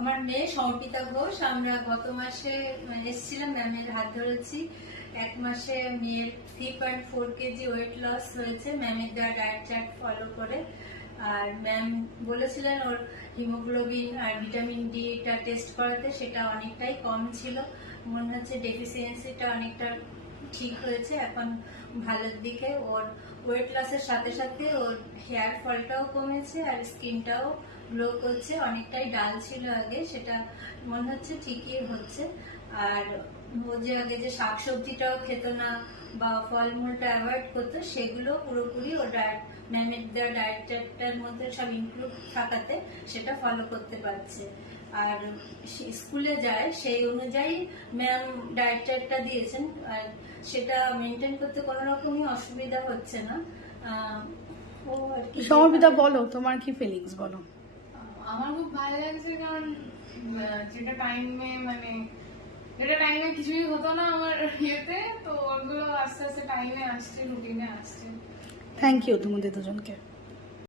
আমার মেয়ে সমর্পিতা ঘোষ। আমরা গত মাসে এসেছিলাম, ম্যামের হাত ধরেছি। এক মাসে মেয়ের 3.4 কেজি ওয়েট লস হয়েছে ম্যামের দেওয়া ডায়েট চার্ট ফলো করে। আর ম্যাম বলেছিলেন ওর হিমোগ্লোবিন আর ভিটামিন ডি টা টেস্ট করাতে, সেটা অনেকটাই কম ছিল। মনে হচ্ছে ডেফিসিয়েন্সিটা অনেকটা ঠিক হয়েছে, এখন ভালোর দিকে। ওর ওয়েট লসের সাথে সাথে ওর হেয়ার ফলটাও কমেছে আর স্কিনটাও গ্লো করছে। অনেকটাই ডাল ছিল আগে, সেটা মনে হচ্ছে ঠিকই হচ্ছে। আর ও যে আগে যে শাকসবজিটাও খেত না বা ফলমূলটা অ্যাভয়েড করতো, সেগুলো পুরোপুরি ও ম্যামের দেওয়া ডায়েট চার্টটার মধ্যে সব ইনক্লুড থাকাতে সেটা ফলো করতে পারছে। আর স্কুলে যায় সেই অনুযায়ী ম্যাম ডায়েট চার্টটা দিয়েছেন, আর সেটা মেনটেন করতে কোনো রকমই অসুবিধা হচ্ছে না। ও আর কি। সমর্পিতা, বলো তোমার কি ফিলিংস বলো। আমার খুব ভালো লাগছে, কারণ যেটা টাইমে কিছুই হতো না আমার ইয়েতে, তো ওগুলো আস্তে আস্তে টাইমে আসছে, রুটিনে আসছে। থ্যাংক ইউ তোমাদের দুজনকে।